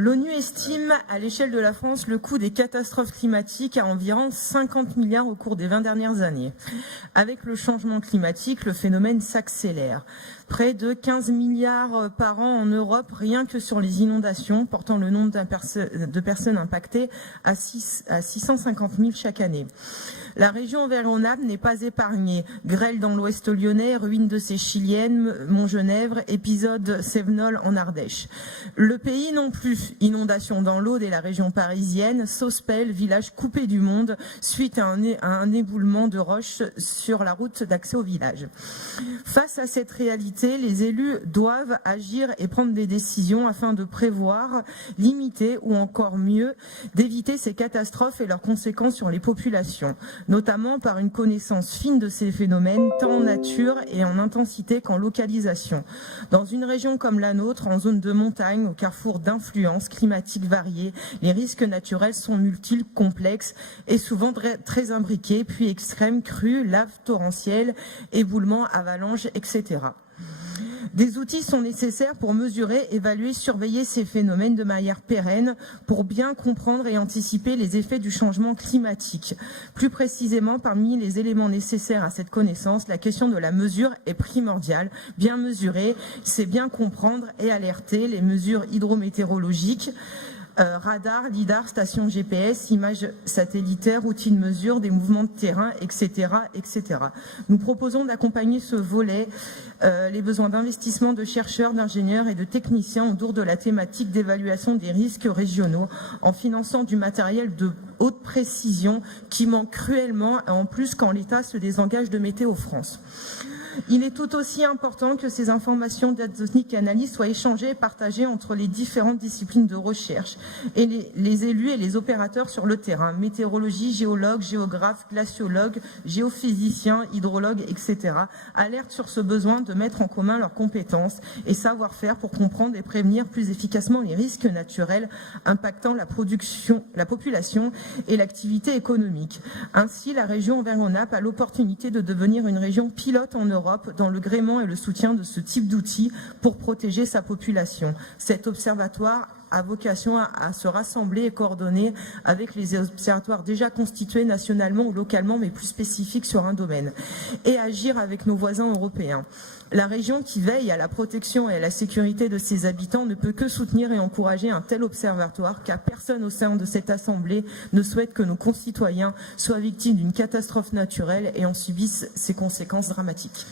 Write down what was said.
L'ONU estime à l'échelle de la France le coût des catastrophes climatiques à environ 50 milliards au cours des 20 dernières années. Avec le changement climatique, le phénomène s'accélère. Près de 15 milliards par an en Europe, rien que sur les inondations, portant le nombre de personnes impactées à 650 000 chaque année. La région Auvergne-Rhône-Alpes n'est pas épargnée. Grêle dans l'ouest lyonnais, ruines de Séchilienne, Montgenèvre, épisode Cévenol en Ardèche. Le pays non plus. Inondations dans l'Aude et la région parisienne, Sospel, village coupé du monde, suite à un éboulement de roches sur la route d'accès au village. Face à cette réalité, les élus doivent agir et prendre des décisions afin de prévoir, limiter ou encore mieux, d'éviter ces catastrophes et leurs conséquences sur les populations, notamment par une connaissance fine de ces phénomènes, tant en nature et en intensité qu'en localisation. Dans une région comme la nôtre, en zone de montagne, au carrefour d'influences climatiques variées, les risques naturels sont multiples, complexes et souvent très imbriqués, puis extrêmes, crues, laves torrentielles, éboulements, avalanches, etc. Des outils sont nécessaires pour mesurer, évaluer, surveiller ces phénomènes de manière pérenne pour bien comprendre et anticiper les effets du changement climatique. Plus précisément, parmi les éléments nécessaires à cette connaissance, la question de la mesure est primordiale. Bien mesurer, c'est bien comprendre et alerter les mesures hydrométéorologiques, radar, lidar, station GPS, images satellitaires, outils de mesure, des mouvements de terrain, etc., etc. Nous proposons d'accompagner ce volet, les besoins d'investissement de chercheurs, d'ingénieurs et de techniciens autour de la thématique d'évaluation des risques régionaux en finançant du matériel de haute précision qui manque cruellement, en plus quand l'État se désengage de Météo France. Il est tout aussi important que ces informations diagnostiques et analyses soient échangées et partagées entre les différentes disciplines de recherche et les élus et les opérateurs sur le terrain, météorologie, géologues, géographes, glaciologues, géophysiciens, hydrologues, etc. Alertent sur ce besoin de mettre en commun leurs compétences et savoir-faire pour comprendre et prévenir plus efficacement les risques naturels impactant la population et l'activité économique. Ainsi, la région Auvergne-Rhône-Alpes a l'opportunité de devenir une région pilote en Europe dans le gréement et le soutien de ce type d'outils pour protéger sa population. Cet observatoire a vocation à se rassembler et coordonner avec les observatoires déjà constitués nationalement ou localement, mais plus spécifiques sur un domaine, et agir avec nos voisins européens. La région qui veille à la protection et à la sécurité de ses habitants ne peut que soutenir et encourager un tel observatoire, car personne au sein de cette Assemblée ne souhaite que nos concitoyens soient victimes d'une catastrophe naturelle et en subissent ses conséquences dramatiques.